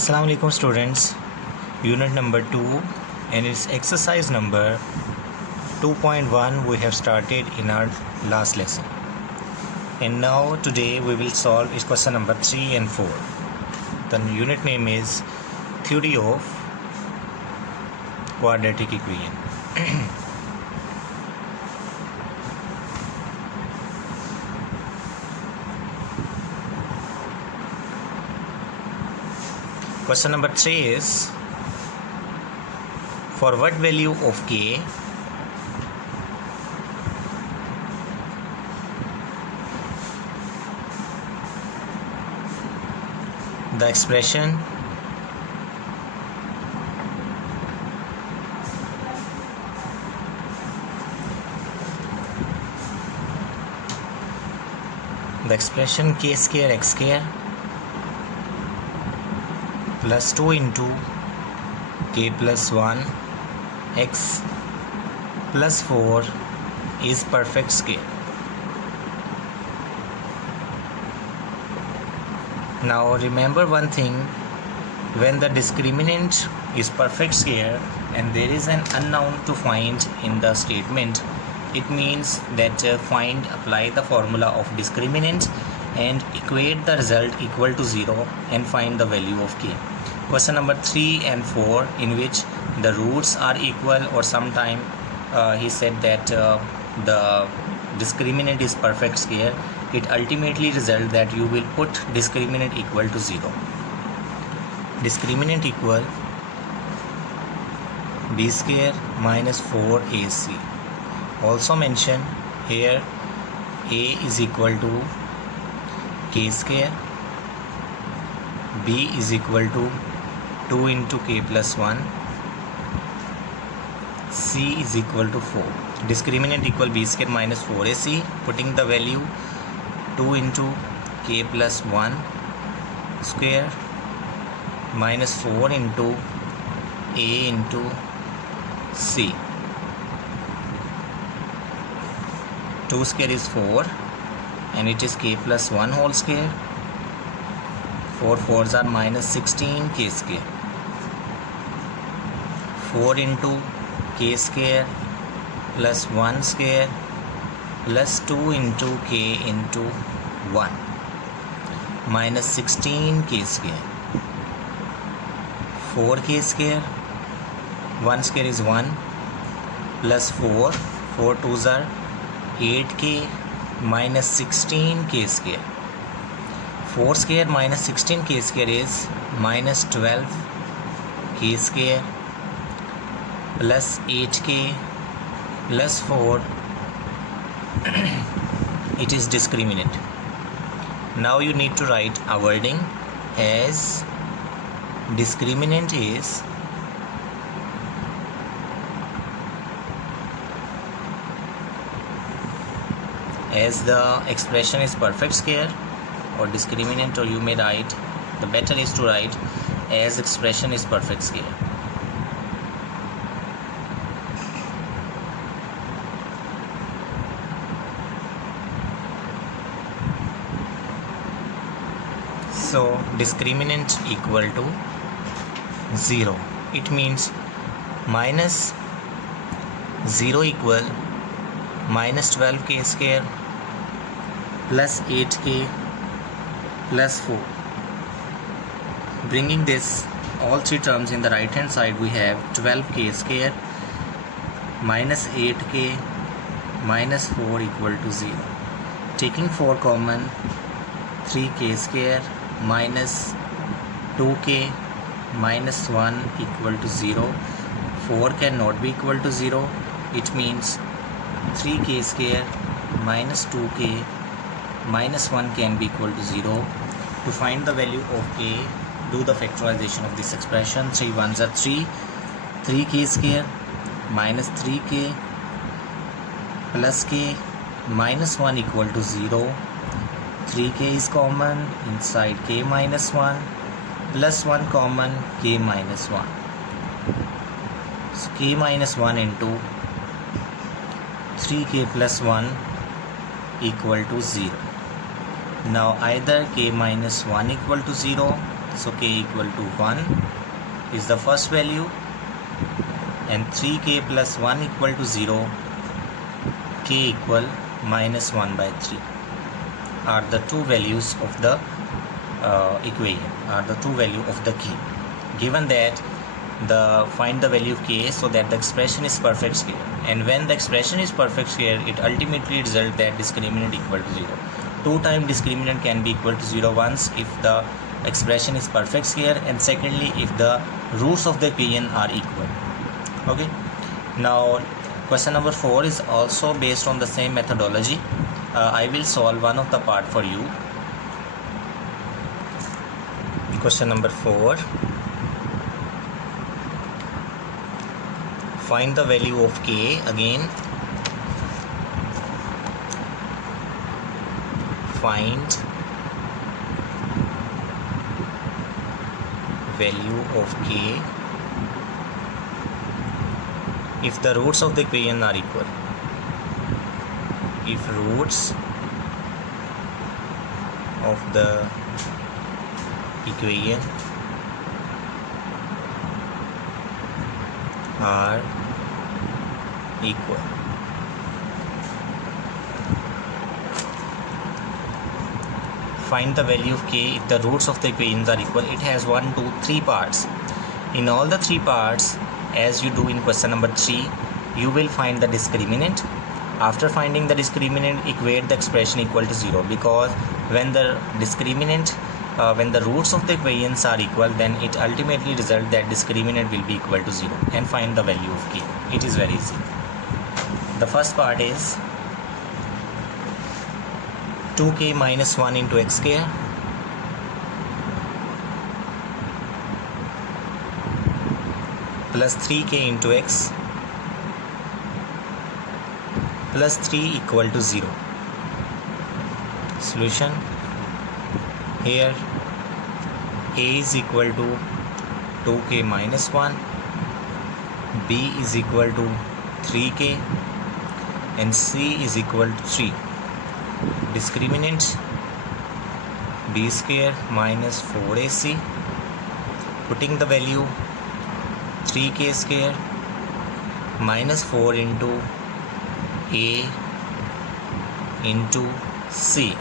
Assalamu alaikum students, unit number 2 and its exercise number 2.1 we have started in our last lesson, and now today we will solve its question number 3 and 4. The unit name is Theory of Quadratic Equation. Question number 3 is, for what value of k the expression k square x square plus 2 into k plus 1 x plus 4 is perfect square. Now remember one thing, when the discriminant is perfect square and there is an unknown to find in the statement, it means that apply the formula of discriminant and equate the result equal to 0 and find the value of k. Question number 3 and 4, in which the roots are equal, or sometime he said that the discriminant is perfect square, it ultimately result that you will put discriminant equal to 0. Discriminant equal b square minus 4ac. Also mention here a is equal to k square, b is equal to 2 into k plus 1, c is equal to 4. Discriminant equal b square minus 4ac, putting the value 2 into k plus 1 square minus 4 into a into c. 2 square is 4 and it is k plus 1 whole square. 4 4s are minus 16 k square. 4 into k square plus 1 square plus 2 into k into 1 minus 16 k square. 4 k square, 1 square is 1 plus 4, 4 2s are 8k minus 16 k square. 4 square minus 16 k square is minus 12 k square plus 8k plus 4. It is discriminant. Now you need to write a wording as discriminant is as the expression is perfect square, or discriminant, or you may write, the better is to write as expression is perfect square. So discriminant equal to 0. It means minus 0 equal minus 12k square plus 8k plus 4. Bringing this all three terms in the right hand side, we have 12k square minus 8k minus 4 equal to 0. Taking 4 common, 3k square minus 2k minus 1 equal to 0. 4 cannot be equal to 0. It means 3k square minus 2k minus 1 can be equal to 0. To find the value of k, do the factorization of this expression. 3 1s are 3, 3k square minus 3k plus k minus 1 equal to 0. 3k is common, inside k minus 1 plus 1 common, k minus 1. So k minus 1 into 3k plus 1 equal to 0. Now either k minus 1 equal to 0 So k equal to 1 is the first value, and 3k plus 1 equal to 0, k equal minus 1 by 3 are the two values of the equation, are the two value of the k. Given that find the value of k so that the expression is perfect square, and when the expression is perfect square, it ultimately results that discriminant equal to 0. 2 times discriminant can be equal to 0 once if the expression is perfect square, and secondly if the roots of the equation are equal. Okay, now question number 4 is also based on the same methodology. I will solve one of the part for you. Question number 4, find the value of k. Again, find value of k if the roots of the equation are equal. If roots of the equation are equal. Find the value of k if the roots of the equations are equal. It has 1, 2, 3 parts. In all the 3 parts, as you do in question number 3, you will find the discriminant. After finding the discriminant, equate the expression equal to 0, because when the discriminant when the roots of the equations are equal, then it ultimately results that discriminant will be equal to 0, and find the value of k. It is very easy. The first part is 2k minus 1 into x square plus 3k into x plus 3 equal to 0. Solution. Here a is equal to 2k minus 1, b is equal to 3k, and c is equal to 3. Discriminant b square minus 4ac, putting the value 3k square minus 4 into a into c.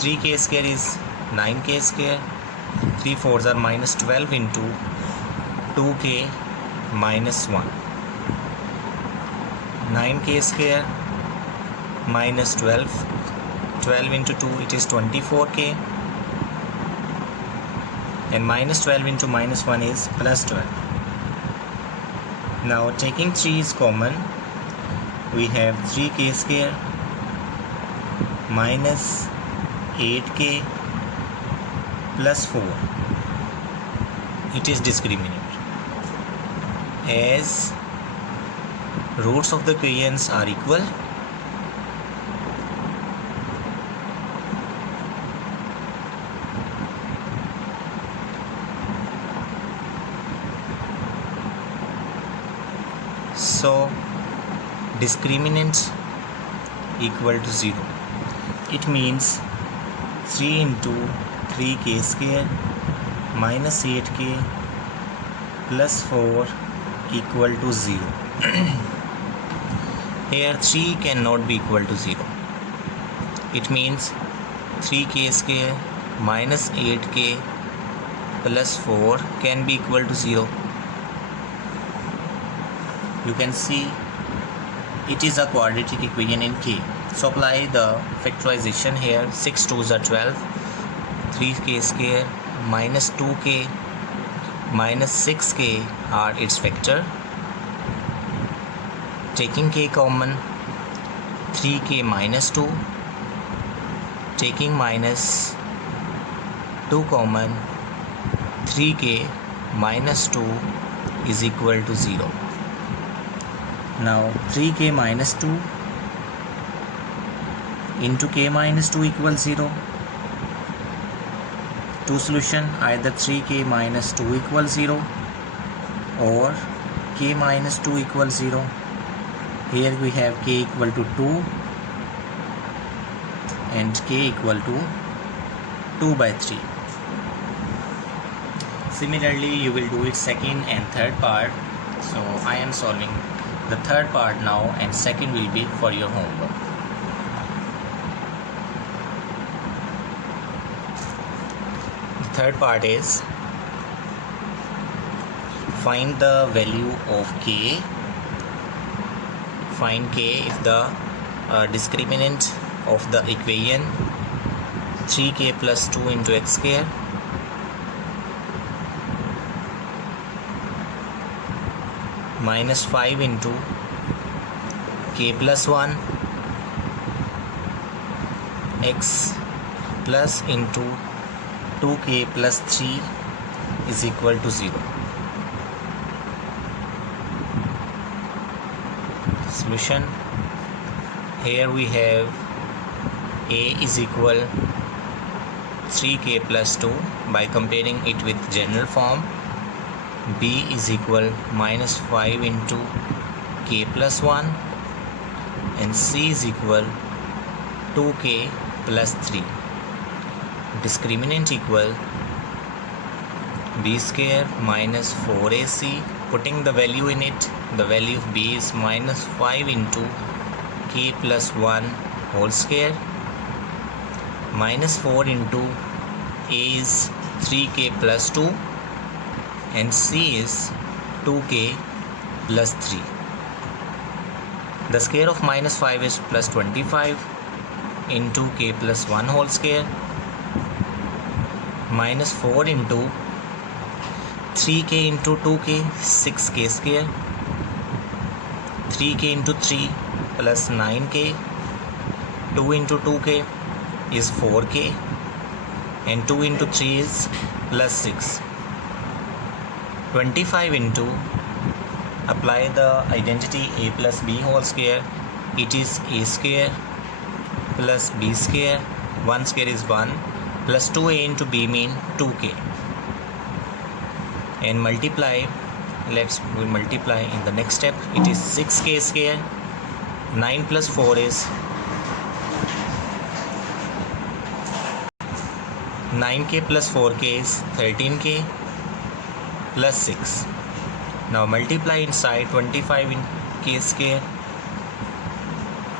3k square is 9k square, 3 4s are minus 12 into 2k minus 1. 9k square minus 12, 12 into 2, it is 24k, and minus 12 into minus 1 is plus 12. Now taking 3 is common, we have 3k square minus 8k plus 4. It is discriminant. As roots of the equations are equal, so discriminant equal to 0. It means 3 into 3k square minus 8k plus 4 equal to 0. Here 3 cannot be equal to 0. It means 3k square minus 8k plus 4 can be equal to 0. You can see it is a quadratic equation in k. So apply the factorization here. 6 2s are 12, 3k square minus 2k minus 6k are its factor. Taking k common, 3k minus 2, taking minus 2 common, 3k minus 2 is equal to 0. Now 3k minus 2 into k minus 2 equals 0. Two solution, either 3k minus 2 equals 0 or k minus 2 equals 0. Here we have k equal to 2 and k equal to 2 by 3. Similarly, you will do it second and third part. So I am solving the third part now, and second will be for your homework. The third part is find the value of k. Find k if the discriminant of the equation 3k plus 2 into x square minus 5 into k plus 1 x plus into 2k plus 3 is equal to 0. Solution. Here we have a is equal 3k plus 2 by comparing it with general form. B is equal minus 5 into k plus 1, and C is equal 2k plus 3. Discriminant equal b square minus 4ac. Putting the value in it, the value of b is minus 5 into k plus 1 whole square, minus 4 into a is 3k plus 2, and c is 2k plus 3. The square of minus 5 is plus 25 into k plus 1 whole square, minus 4 into 3k into 2k 6k square, 3k into 3 plus 9k, 2 into 2k is 4k, and 2 into 3 is plus 6. 25 into, apply the identity a plus b whole square, it is a square plus b square, 1 square is 1, plus 2a into b mean 2k, and multiply, we multiply in the next step, it is 6k square, 9 plus 4 is 9k plus 4k is 13k plus 6. Now multiply inside, 25 in k square,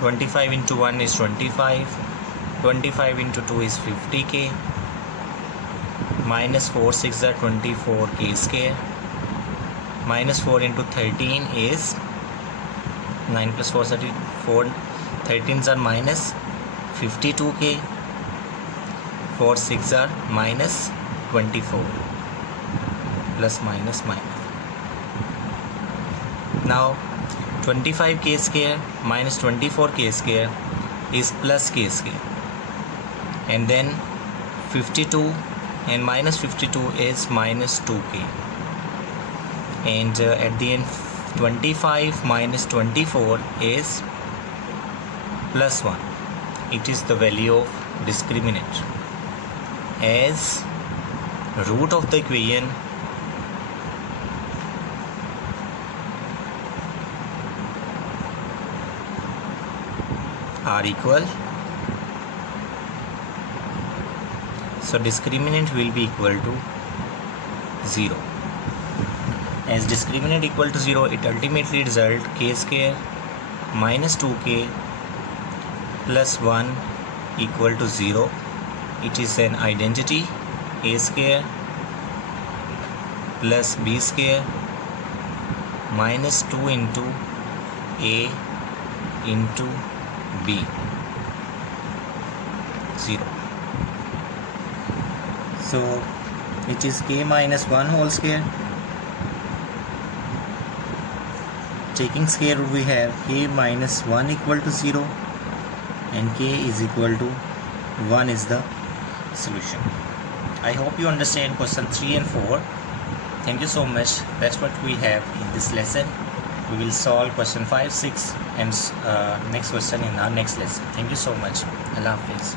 25 into 1 is 25, 25 into 2 is 50k, minus 4 6 are 24k square, minus 4 into 13 is 9 plus 4 34, 13s are minus 52k, 4 6 are minus 24, plus minus minus. Now 25k square minus 24k square is plus k square, and then 52 and minus 52 is minus 2k, and at the end 25 minus 24 is plus 1. It is the value of discriminant, as root of the equation are equal, so discriminant will be equal to 0. As discriminant equal to 0, it ultimately result k square minus 2k plus 1 equal to 0. It is an identity a square plus b square minus 2 into a into b, 0. So which is k minus 1 whole square. Taking square root, we have k minus 1 equal to 0 and k is equal to 1 is the solution. I hope you understand question 3 and 4. Thank you so much. That's what we have in this lesson. We will solve question 5, 6 and next question in our next lesson. Thank you so much. Allah Hafiz.